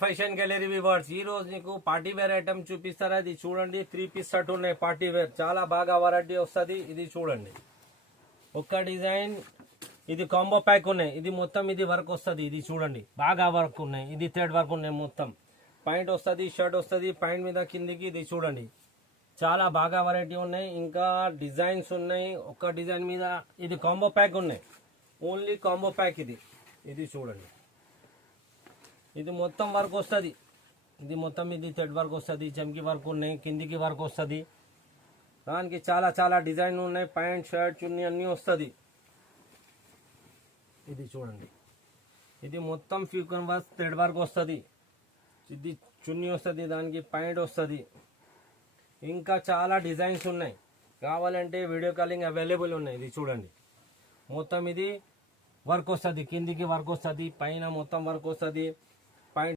Fashion gallery viewers ఈ రోజు నీకు పార్టీ వేర్ ఐటమ్ చూపిస్తారా. ఇది చూడండి 3 పీస్ షర్ట్ ఉన్నాయి పార్టీ వేర్, చాలా బాగా వెరైటీ వస్తుంది. ఇది చూడండి ఒక్క డిజైన్, ఇది కాంబో ప్యాక్ ఉన్నాయి. ఇది మొత్తం ఇది వర్క్ వస్తుంది. ఇది చూడండి బాగా వర్క్ ఉన్నాయి. ఇది థ్రెడ్ వర్క్ ఉన్నాయి. మొత్తం పాయింట్ వస్తుంది, షర్ట్ వస్తుంది, పాయింట్ మీద కిందికి. ఇది చూడండి చాలా బాగా వెరైటీ ఉన్నాయి. ఇంకా డిజైన్స్ ఉన్నాయి. ఒక్క డిజైన్ మీద ఇది కాంబో ప్యాక్ ఉన్నాయి. ఓన్లీ కాంబో ప్యాక్ ఇది. ఇది చూడండి ఇది మొత్తం వర్క్ వస్తుంది. ఇది మొత్తం ఇది థ్రెడ్ వర్క్ వస్తుంది, చమ్కీ వర్క్ ఉన్నాయి, కిందికి వర్క్ వస్తుంది. దానికి చాలా చాలా డిజైన్ ఉన్నాయి. ప్యాంట్ షర్ట్ చున్నీ అన్నీ వస్తుంది. ఇది చూడండి ఇది మొత్తం ఫ్యూకన్ వర్క్ థ్రెడ్ వర్క్ వస్తుంది. ఇది చున్నీ వస్తుంది, దానికి ప్యాంట్ వస్తుంది. ఇంకా చాలా డిజైన్స్ ఉన్నాయి. కావాలంటే వీడియో కాలింగ్ అవైలబుల్ ఉన్నాయి. ఇది చూడండి మొత్తం ఇది వర్క్ వస్తుంది, కిందికి వర్క్ వస్తుంది, పైన మొత్తం వర్క్ వస్తుంది.